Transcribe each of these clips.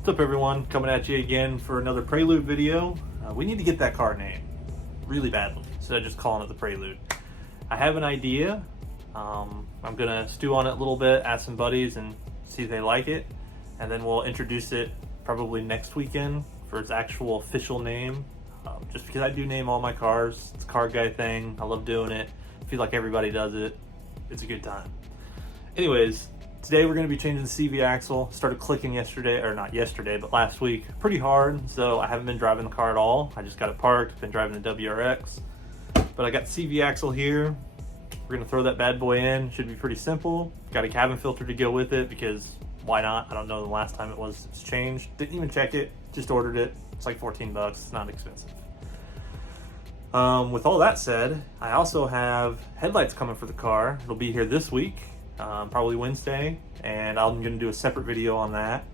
What's up everyone, coming at you again for another Prelude video. We need to get that car name really badly, instead of just calling it the Prelude. I have an idea. I'm gonna stew on it a little bit, ask some buddies and see if they like it, and then we'll introduce it probably next weekend for its actual official name. Just because I do name all my cars, it's a car guy thing, I love doing it, I feel like everybody does it, it's a good time. Anyways, today we're going to be changing the CV axle. Started clicking yesterday, or not yesterday, but last week, pretty hard, so I haven't been driving the car at all. I just got it parked, been driving the WRX. But I got the CV axle here. We're going to throw that bad boy in. Should be pretty simple. Got a cabin filter to go with it because why not? I don't know the last time it's changed. Didn't even check it, just ordered it. It's like 14 bucks, it's not expensive. With all that said, I also have headlights coming for the car. It'll be here this week. Probably Wednesday, and I'm going to do a separate video on that.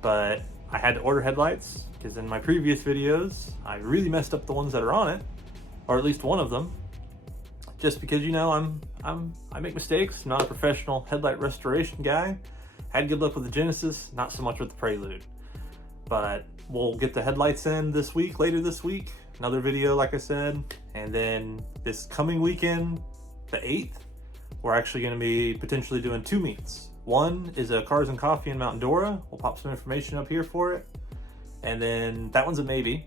But I had to order headlights because in my previous videos I really messed up the ones that are on it, or at least one of them, just because, you know, I make mistakes. I'm not a professional headlight restoration guy. Had good luck with the Genesis, not so much with the Prelude. But we'll get the headlights in this week, later this week, another video like I said, and then this coming weekend, the 8th, we're actually going to be potentially doing 2 meets. One is a Cars and Coffee in Mount Dora. We'll pop some information up here for it. And then that one's a maybe.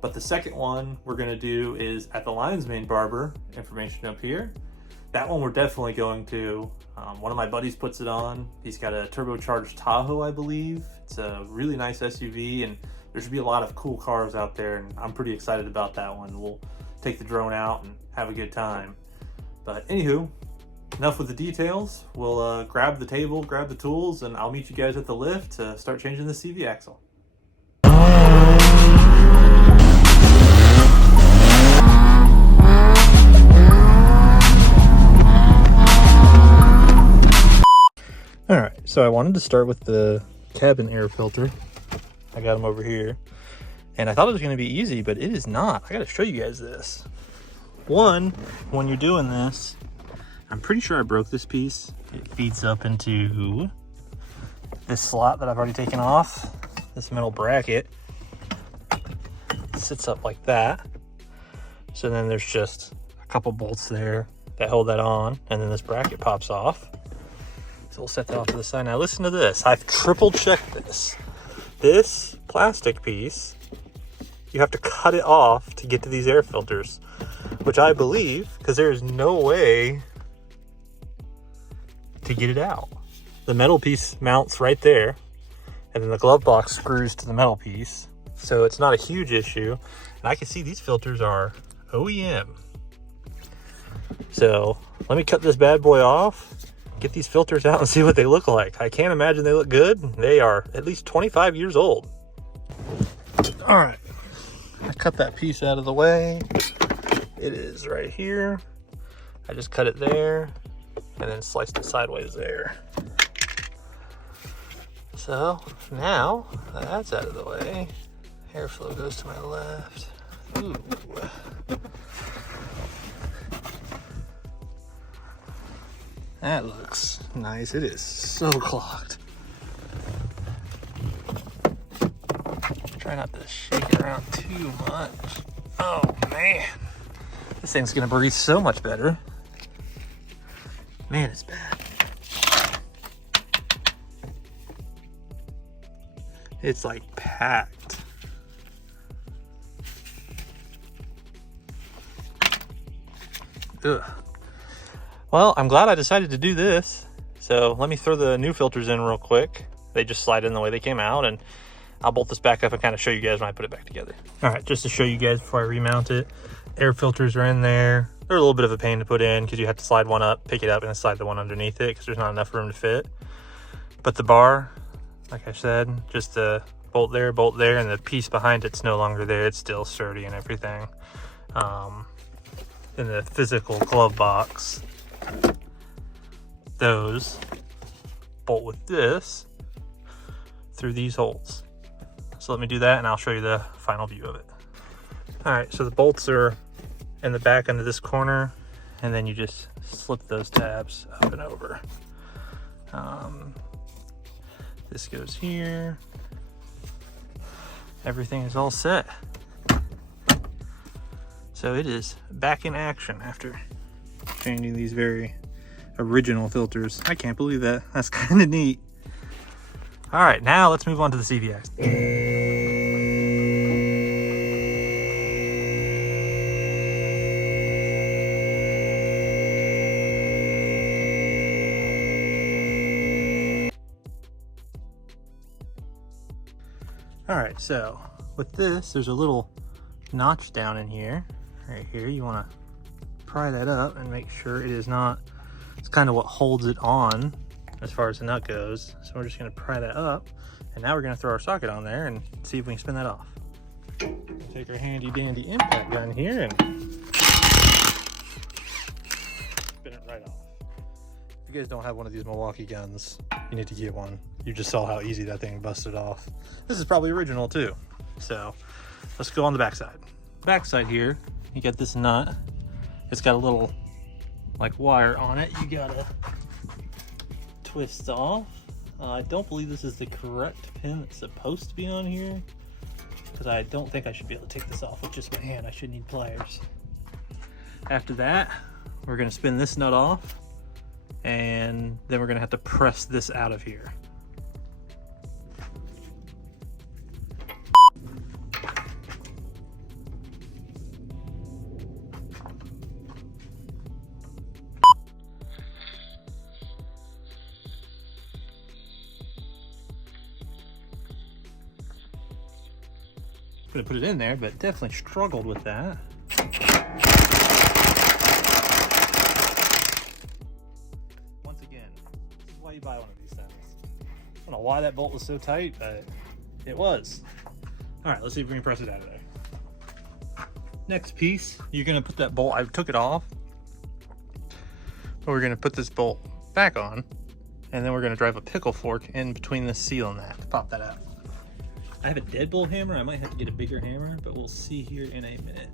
But the second one we're going to do is at the Lion's Mane Barber, information up here. That one we're definitely going to. One of my buddies puts it on. He's got a turbocharged Tahoe, I believe. It's a really nice SUV, and there should be a lot of cool cars out there, and I'm pretty excited about that one. We'll take the drone out and have a good time. But anywho, enough with the details. We'll grab the table, grab the tools, and I'll meet you guys at the lift to start changing the CV axle. Alright, so I wanted to start with the cabin air filter. I got them over here. And I thought it was going to be easy, but it is not. I got to show you guys this. One, when you're doing this, I'm pretty sure I broke this piece. It feeds up into this slot that I've already taken off. This metal bracket sits up like that. So then there's just a couple bolts there that hold that on, and then this bracket pops off. So we'll set that off to the side. Now listen to this. I've triple checked this. This plastic piece, you have to cut it off to get to these air filters, which I believe, because there's no way to get it out. The metal piece mounts right there, and then the glove box screws to the metal piece, so it's not a huge issue. And I can see these filters are OEM. So let me cut this bad boy off, get these filters out, and see what they look like. I can't imagine they look good. They are at least 25 years old. All right, I cut that piece out of the way. It is right here. I just cut it there and then sliced it sideways there. So now that's out of the way, airflow goes to my left. Ooh. That looks nice. It is so clogged. Try not to shake it around too much. Oh man, this thing's gonna breathe so much better. Man, it's bad. It's like packed. Ugh. Well, I'm glad I decided to do this. So let me throw the new filters in real quick. They just slide in the way they came out, and I'll bolt this back up and kind of show you guys when I put it back together. All right, just to show you guys before I remount it, air filters are in there. They're a little bit of a pain to put in because you have to slide one up, pick it up, and then slide the one underneath it because there's not enough room to fit. But the bar, like I said, just a bolt there, and the piece behind it's no longer there. It's still sturdy and everything. In the physical glove box, those bolt with this through these holes. So let me do that and I'll show you the final view of it. All right, so the bolts are in the back into this corner, and then you just slip those tabs up and over. This goes here, everything is all set. So it is back in action after changing these very original filters. I can't believe that. That's kind of neat. All right, now let's move on to the CVX. All right, so with this, there's a little notch down in here, right here. You want to pry that up and make sure it is not, it's kind of what holds it on as far as the nut goes. So we're just going to pry that up, and now we're going to throw our socket on there and see if we can spin that off. Take our handy dandy impact gun here and spin it right off. If you guys don't have one of these Milwaukee guns, you need to get one. You just saw how easy that thing busted off. This is probably original too. So let's go on the backside. Backside here, you got this nut. It's got a little like wire on it. You gotta twist off. I don't believe this is the correct pin that's supposed to be on here, because I don't think I should be able to take this off with just my hand. I should need pliers. After that, we're gonna spin this nut off, and then we're gonna have to press this out of here. Gonna put it in there, but definitely struggled with that. Once again, this is why you buy one of these things. I don't know why that bolt was so tight, but it was. All right, let's see if we can press it out of there. Next piece, you're gonna put that bolt, I took it off, but we're gonna put this bolt back on, and then we're gonna drive a pickle fork in between the seal and that to pop that out. I have a deadbolt hammer. I might have to get a bigger hammer, but we'll see here in a minute.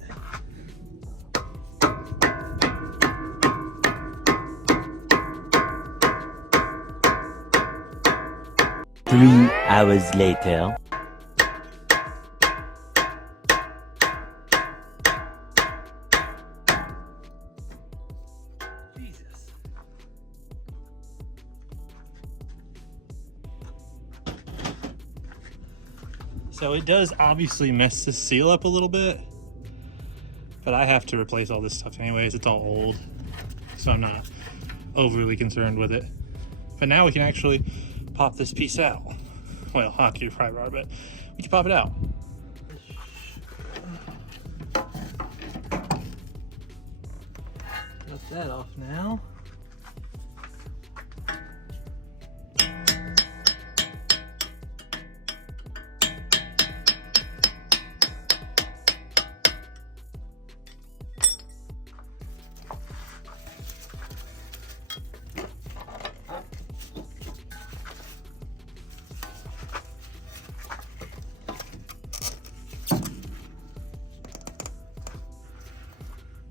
3 hours later. Jesus. So it does obviously mess this seal up a little bit, but I have to replace all this stuff anyways. It's all old, so I'm not overly concerned with it. But now we can actually pop this piece out. Well, I'll have to do pry bar, but we can pop it out. Got that off now.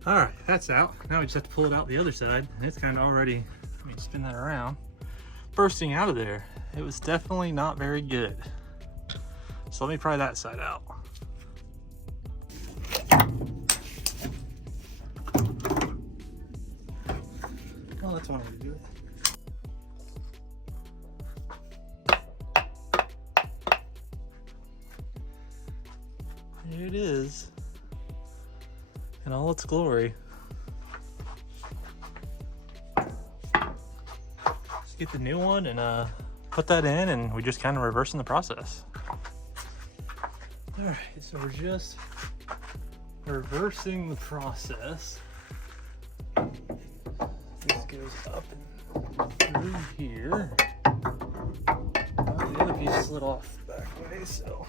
All right, that's out. Now we just have to pull it out the other side. And it's kind of already, let me spin that around, bursting out of there. It was definitely not very good. So let me pry that side out. Well, that's one way to do it. Here it is in all its glory. Let's get the new one and put that in, and we just kind of reversing the process. All right, so we're just reversing the process. This goes up and through here. Well, the other piece slid off the back way, so.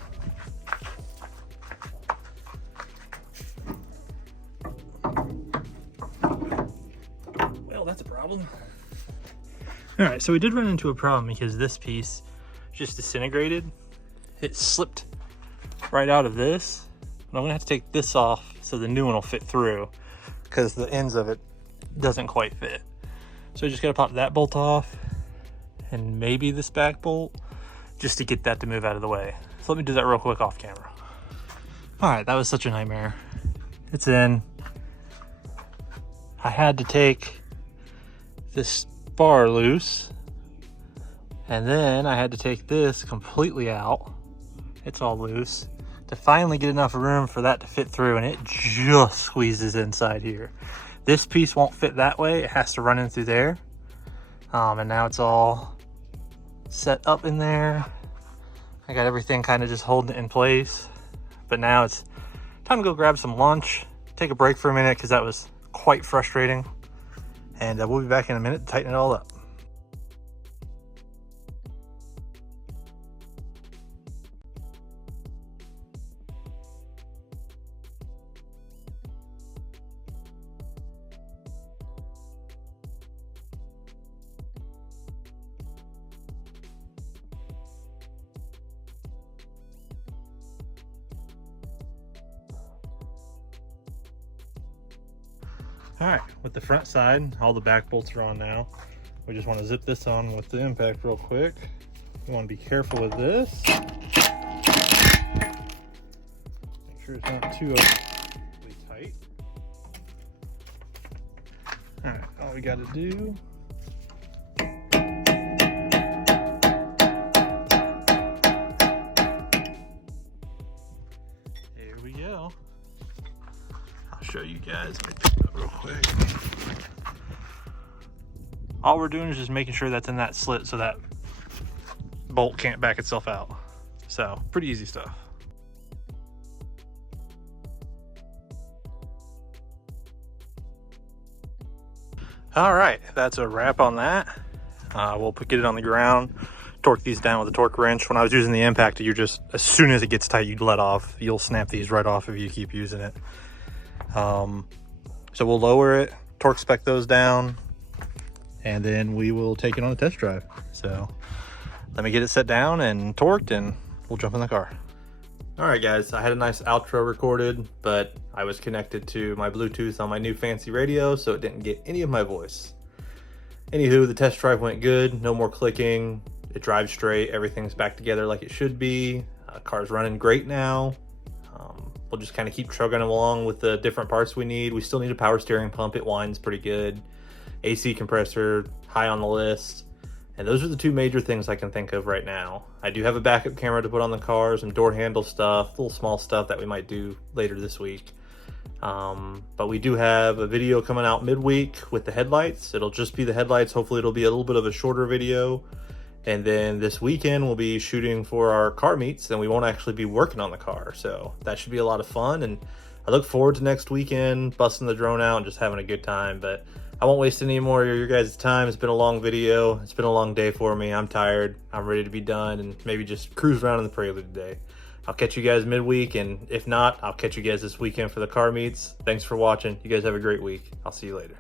Well, that's a problem. All right, so we did run into a problem because this piece just disintegrated. It slipped right out of this. And I'm gonna have to take this off so the new one will fit through, because the ends of it doesn't quite fit. So I just gotta pop that bolt off and maybe this back bolt just to get that to move out of the way. So let me do that real quick off camera. All right, that was such a nightmare. It's in. I had to take this bar loose, and then I had to take this completely out. It's all loose to finally get enough room for that to fit through, and it just squeezes inside here. This piece won't fit that way. It has to run in through there. And now it's all set up in there. I got everything kind of just holding it in place. But now it's time to go grab some lunch, take a break for a minute because that was quite frustrating. And we'll be back in a minute to tighten it all up. All right, with the front side, all the back bolts are on now. We just want to zip this on with the impact real quick. You want to be careful with this. Make sure it's not too overly tight. All right, all we got to do . Here we go. I'll show you guys. Let me pick it up real quick. All we're doing is just making sure that's in that slit so that bolt can't back itself out. So pretty easy stuff. All right, that's a wrap on that. We'll get it on the ground, torque these down with a torque wrench. When I was using the impact, you just, as soon as it gets tight, you'd let off. You'll snap these right off if you keep using it. So we'll lower it, torque spec those down, and then we will take it on a test drive. So let me get it set down and torqued, and we'll jump in the car. All right, guys, I had a nice outro recorded, but I was connected to my Bluetooth on my new fancy radio, so it didn't get any of my voice. Anywho, the test drive went good, no more clicking. It drives straight, everything's back together like it should be. Car's running great now. We'll just kind of keep trucking along with the different parts we need. We still need a power steering pump. It whines pretty good. AC compressor, high on the list. And those are the two major things I can think of right now. I do have a backup camera to put on the car, some door handle stuff, little small stuff that we might do later this week. But we do have a video coming out midweek with the headlights. It'll just be the headlights. Hopefully it'll be a little bit of a shorter video. And then this weekend we'll be shooting for our car meets, and we won't actually be working on the car. So that should be a lot of fun. And I look forward to next weekend, busting the drone out and just having a good time. But I won't waste any more of your guys' time. It's been a long video. It's been a long day for me. I'm tired. I'm ready to be done and maybe just cruise around in the Prelude today. I'll catch you guys midweek, and if not, I'll catch you guys this weekend for the car meets. Thanks for watching. You guys have a great week. I'll see you later.